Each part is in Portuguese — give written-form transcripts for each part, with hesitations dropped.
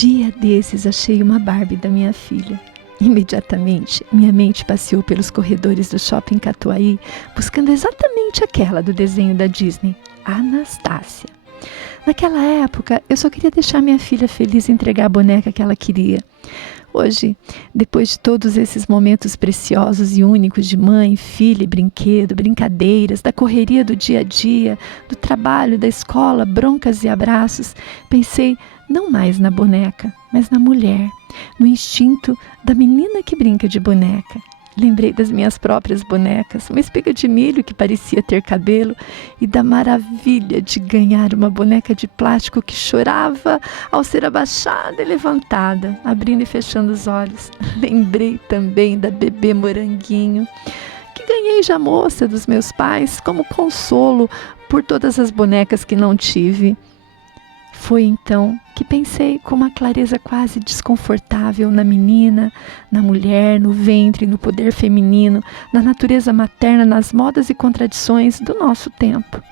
Dia desses achei uma Barbie da minha filha. Imediatamente, minha mente passeou pelos corredores do shopping Catuaí, buscando exatamente aquela do desenho da Disney, Anastácia. Naquela época, eu só queria deixar minha filha feliz e entregar a boneca que ela queria. Hoje, depois de todos esses momentos preciosos e únicos de mãe, filha e brinquedo, brincadeiras, da correria do dia a dia, do trabalho, da escola, broncas e abraços, pensei não mais na boneca, mas na mulher, no instinto da menina que brinca de boneca. Lembrei das minhas próprias bonecas, uma espiga de milho que parecia ter cabelo e da maravilha de ganhar uma boneca de plástico que chorava ao ser abaixada e levantada, abrindo e fechando os olhos. Lembrei também da bebê moranguinho, que ganhei já moça dos meus pais como consolo por todas as bonecas que não tive. Foi então que pensei com uma clareza quase desconfortável na menina, na mulher, no ventre, no poder feminino, na natureza materna, nas modas e contradições do nosso tempo.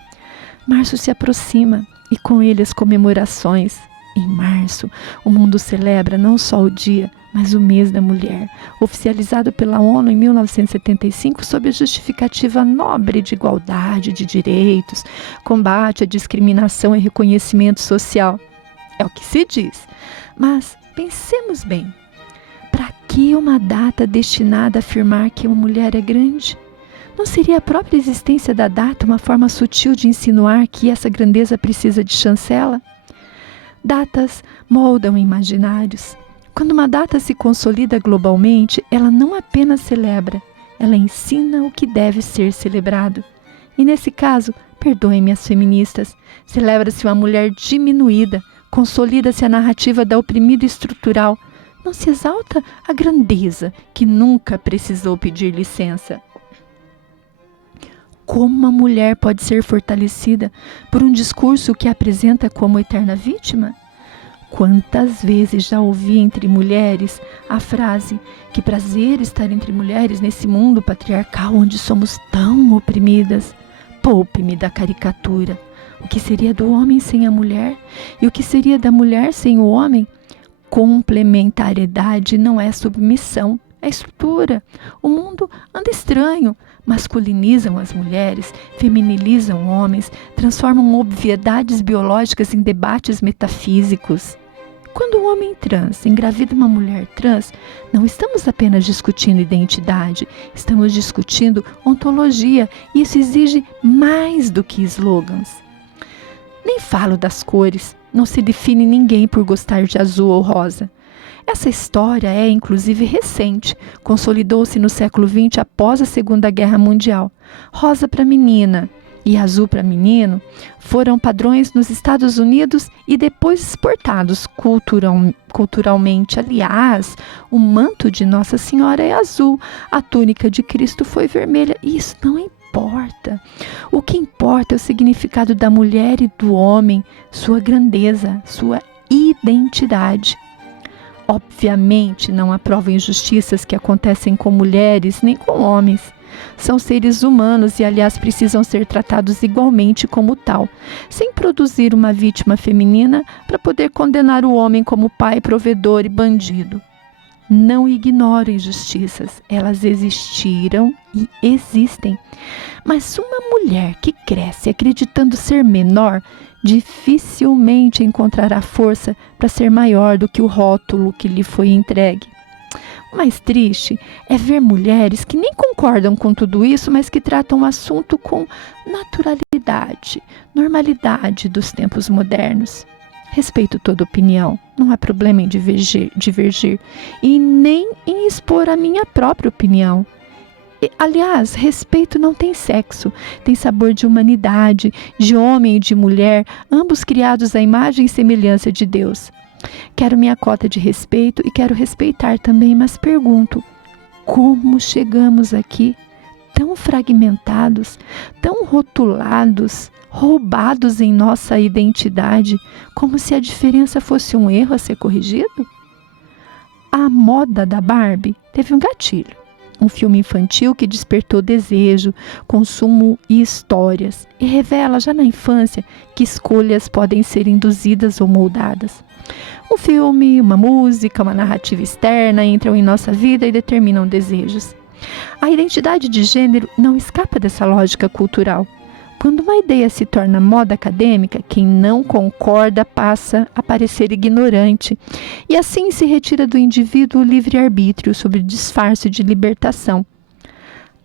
Março se aproxima e com ele as comemorações. Em março, o mundo celebra não só o dia, mas o mês da mulher, oficializado pela ONU em 1975 sob a justificativa nobre de igualdade de direitos, combate à discriminação e reconhecimento social. É o que se diz. Mas pensemos bem, para que uma data destinada a afirmar que uma mulher é grande? Não seria a própria existência da data uma forma sutil de insinuar que essa grandeza precisa de chancela? Datas moldam imaginários. Quando uma data se consolida globalmente, ela não apenas celebra, ela ensina o que deve ser celebrado. E nesse caso, perdoem-me as feministas, celebra-se uma mulher diminuída, consolida-se a narrativa da oprimida estrutural. Não se exalta a grandeza que nunca precisou pedir licença. Como uma mulher pode ser fortalecida por um discurso que a apresenta como eterna vítima? Quantas vezes já ouvi entre mulheres a frase: que prazer estar entre mulheres nesse mundo patriarcal onde somos tão oprimidas. Poupe-me da caricatura. O que seria do homem sem a mulher? E o que seria da mulher sem o homem? Complementariedade não é submissão, é estrutura. O mundo anda estranho. Masculinizam as mulheres, feminilizam homens, transformam obviedades biológicas em debates metafísicos. Quando um homem trans engravida uma mulher trans, não estamos apenas discutindo identidade, estamos discutindo ontologia, e isso exige mais do que slogans. Nem falo das cores, não se define ninguém por gostar de azul ou rosa. Essa história é, inclusive, recente, consolidou-se no século XX após a Segunda Guerra Mundial. Rosa para menina e azul para menino foram padrões nos Estados Unidos e depois exportados culturalmente. Aliás, o manto de Nossa Senhora é azul, a túnica de Cristo foi vermelha, e isso não importa. O que importa é o significado da mulher e do homem, sua grandeza, sua identidade. Obviamente, não aprovo injustiças que acontecem com mulheres nem com homens. São seres humanos e, aliás, precisam ser tratados igualmente como tal, sem produzir uma vítima feminina para poder condenar o homem como pai, provedor e bandido. Não ignoro injustiças, elas existiram e existem. Mas uma mulher que cresce acreditando ser menor, dificilmente encontrará força para ser maior do que o rótulo que lhe foi entregue. O mais triste é ver mulheres que nem concordam com tudo isso, mas que tratam o assunto com naturalidade, normalidade dos tempos modernos. Respeito toda opinião, não há problema em divergir e nem em expor a minha própria opinião. Aliás, respeito não tem sexo, tem sabor de humanidade, de homem e de mulher, ambos criados à imagem e semelhança de Deus. Quero minha cota de respeito e quero respeitar também, mas pergunto, como chegamos aqui tão fragmentados, tão rotulados, roubados em nossa identidade, como se a diferença fosse um erro a ser corrigido? A moda da Barbie teve um gatilho. um filme infantil que despertou desejo, consumo e histórias, e revela já na infância que escolhas podem ser induzidas ou moldadas. Um filme, uma música, uma narrativa externa entram em nossa vida e determinam desejos. A identidade de gênero não escapa dessa lógica cultural. Quando uma ideia se torna moda acadêmica, quem não concorda passa a parecer ignorante, e assim se retira do indivíduo o livre-arbítrio sob disfarce de libertação.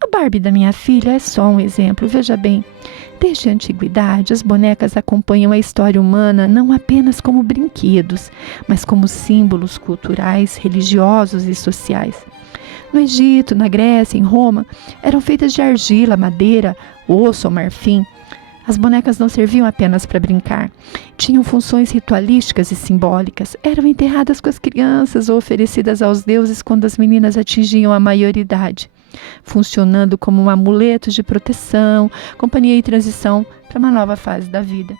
A Barbie da minha filha é só um exemplo, veja bem. Desde a antiguidade, as bonecas acompanham a história humana não apenas como brinquedos, mas como símbolos culturais, religiosos e sociais. No Egito, na Grécia, em Roma, eram feitas de argila, madeira, osso ou marfim. As bonecas não serviam apenas para brincar. Tinham funções ritualísticas e simbólicas. Eram enterradas com as crianças ou oferecidas aos deuses quando as meninas atingiam a maioridade, funcionando como um amuleto de proteção, companhia e transição para uma nova fase da vida.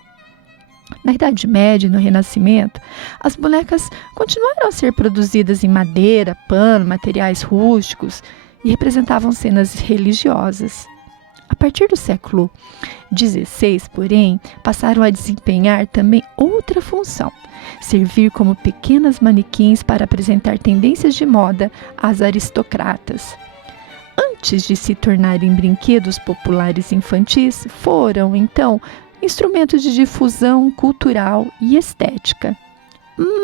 Na Idade Média e no Renascimento, as bonecas continuaram a ser produzidas em madeira, pano, materiais rústicos e representavam cenas religiosas. A partir do século XVI, porém, passaram a desempenhar também outra função: servir como pequenas manequins para apresentar tendências de moda às aristocratas. Antes de se tornarem brinquedos populares infantis, foram, então, instrumentos de difusão cultural e estética.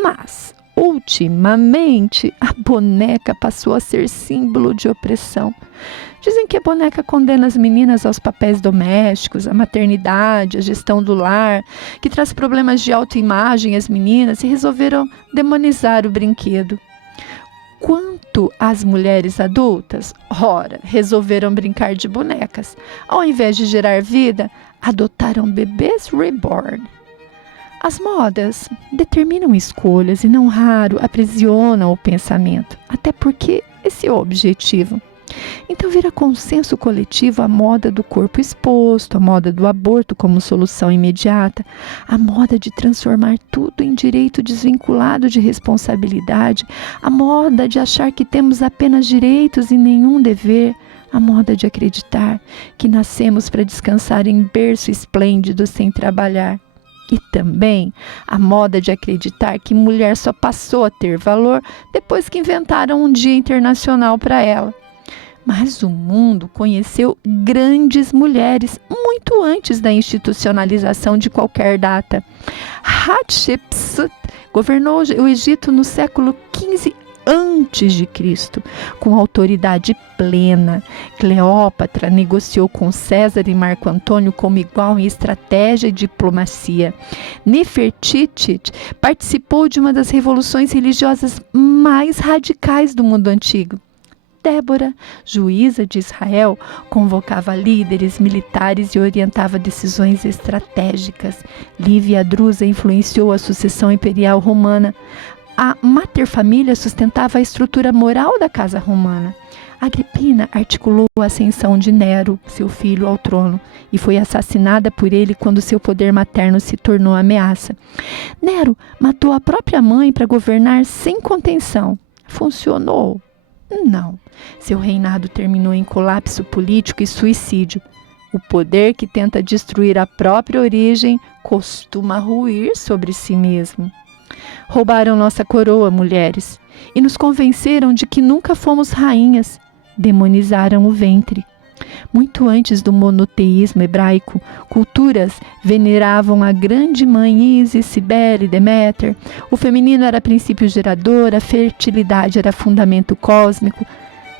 Mas, ultimamente, a boneca passou a ser símbolo de opressão. Dizem que a boneca condena as meninas aos papéis domésticos, à maternidade, à gestão do lar, que traz problemas de autoimagem às meninas, e resolveram demonizar o brinquedo. Quanto às mulheres adultas, ora, resolveram brincar de bonecas. Ao invés de gerar vida, adotaram bebês reborn. As modas determinam escolhas e não raro aprisionam o pensamento, até porque esse é o objetivo. Então vira consenso coletivo a moda do corpo exposto, a moda do aborto como solução imediata, a moda de transformar tudo em direito desvinculado de responsabilidade, a moda de achar que temos apenas direitos e nenhum dever, a moda de acreditar que nascemos para descansar em berço esplêndido sem trabalhar. E também a moda de acreditar que mulher só passou a ter valor depois que inventaram um dia internacional para ela. Mas o mundo conheceu grandes mulheres muito antes da institucionalização de qualquer data. Hatshepsut governou o Egito no século XV a.C., com autoridade plena. Cleópatra negociou com César e Marco Antônio como igual em estratégia e diplomacia. Nefertiti participou de uma das revoluções religiosas mais radicais do mundo antigo. Débora, juíza de Israel, convocava líderes militares e orientava decisões estratégicas. Lívia Drusa influenciou a sucessão imperial romana. A mater-família sustentava a estrutura moral da casa romana. Agripina articulou a ascensão de Nero, seu filho, ao trono, e foi assassinada por ele quando seu poder materno se tornou ameaça. Nero matou a própria mãe para governar sem contenção. Funcionou? Não. Seu reinado terminou em colapso político e suicídio. O poder que tenta destruir a própria origem costuma ruir sobre si mesmo. Roubaram nossa coroa, mulheres, e nos convenceram de que nunca fomos rainhas. Demonizaram o ventre. Muito antes do monoteísmo hebraico, culturas veneravam a grande mãe Ísis, Cibele, Deméter. O feminino era princípio gerador, a fertilidade era fundamento cósmico.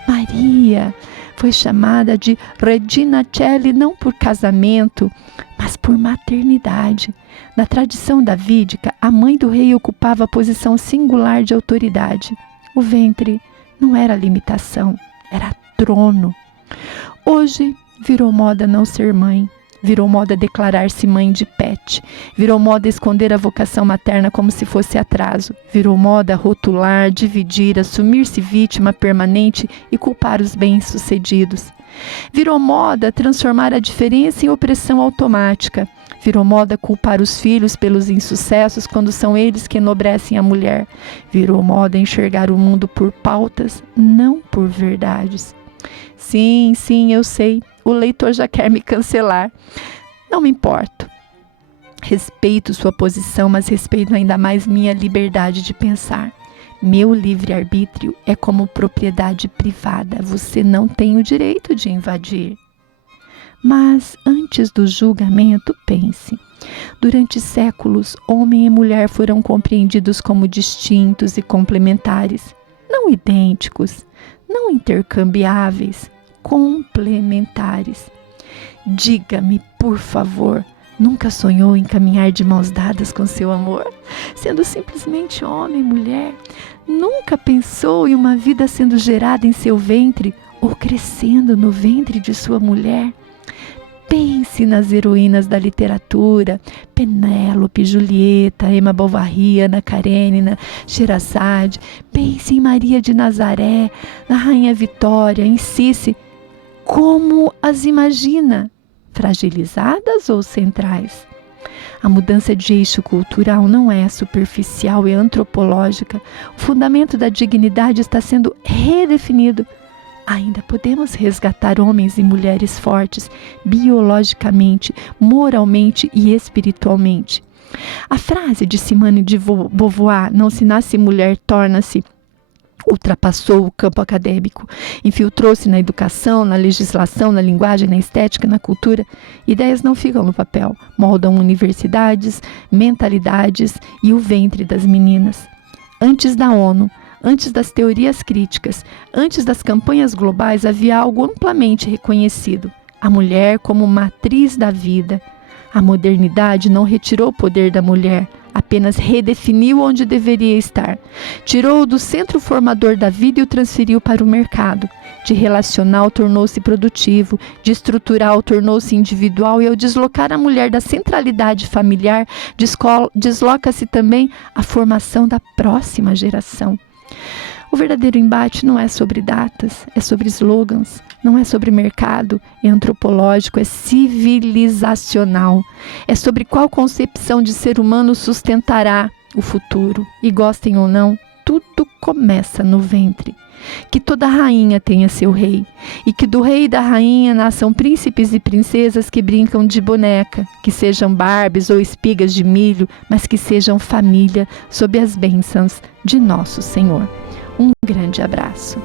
Maria foi chamada de Regina Coeli não por casamento, mas por maternidade. Na tradição davídica, a mãe do rei ocupava a posição singular de autoridade. O ventre não era limitação, era trono. Hoje virou moda não ser mãe, virou moda declarar-se mãe de pet, virou moda esconder a vocação materna como se fosse atraso, virou moda rotular, dividir, assumir-se vítima permanente e culpar os bem-sucedidos. Virou moda transformar a diferença em opressão automática. Virou moda culpar os filhos pelos insucessos quando são eles que enobrecem a mulher. Virou moda enxergar o mundo por pautas, não por verdades. Sim, eu sei. O leitor já quer me cancelar. Não me importo. Respeito sua posição, mas respeito ainda mais minha liberdade de pensar. Meu livre-arbítrio é como propriedade privada. Você não tem o direito de invadir. Mas antes do julgamento, pense. Durante séculos, homem e mulher foram compreendidos como distintos e complementares, não idênticos, não intercambiáveis, complementares. Diga-me, por favor, nunca sonhou em caminhar de mãos dadas com seu amor, sendo simplesmente homem e mulher? Nunca pensou em uma vida sendo gerada em seu ventre ou crescendo no ventre de sua mulher? Pense nas heroínas da literatura, Penélope, Julieta, Emma Bovary, Ana Karenina, Sherazade. Pense em Maria de Nazaré, na Rainha Vitória, em Cici. Como as imagina? Fragilizadas ou centrais? A mudança de eixo cultural não é superficial e antropológica. O fundamento da dignidade está sendo redefinido. Ainda podemos resgatar homens e mulheres fortes, biologicamente, moralmente e espiritualmente. A frase de Simone de Beauvoir, não se nasce mulher, torna-se, ultrapassou o campo acadêmico, infiltrou-se na educação, na legislação, na linguagem, na estética, na cultura. Ideias não ficam no papel, moldam universidades, mentalidades e o ventre das meninas. Antes da ONU, antes das teorias críticas, antes das campanhas globais, havia algo amplamente reconhecido: a mulher como matriz da vida. A modernidade não retirou o poder da mulher, apenas redefiniu onde deveria estar. Tirou-o do centro formador da vida e o transferiu para o mercado. De relacional tornou-se produtivo, de estrutural tornou-se individual, e ao deslocar a mulher da centralidade familiar, desloca-se também a formação da próxima geração. O verdadeiro embate não é sobre datas, é sobre slogans, não é sobre mercado, é antropológico, é civilizacional. É sobre qual concepção de ser humano sustentará o futuro. E gostem ou não, tudo começa no ventre. Que toda rainha tenha seu rei, e que do rei e da rainha nasçam príncipes e princesas que brincam de boneca, que sejam Barbies ou espigas de milho, mas que sejam família sob as bênçãos de nosso Senhor. Um grande abraço.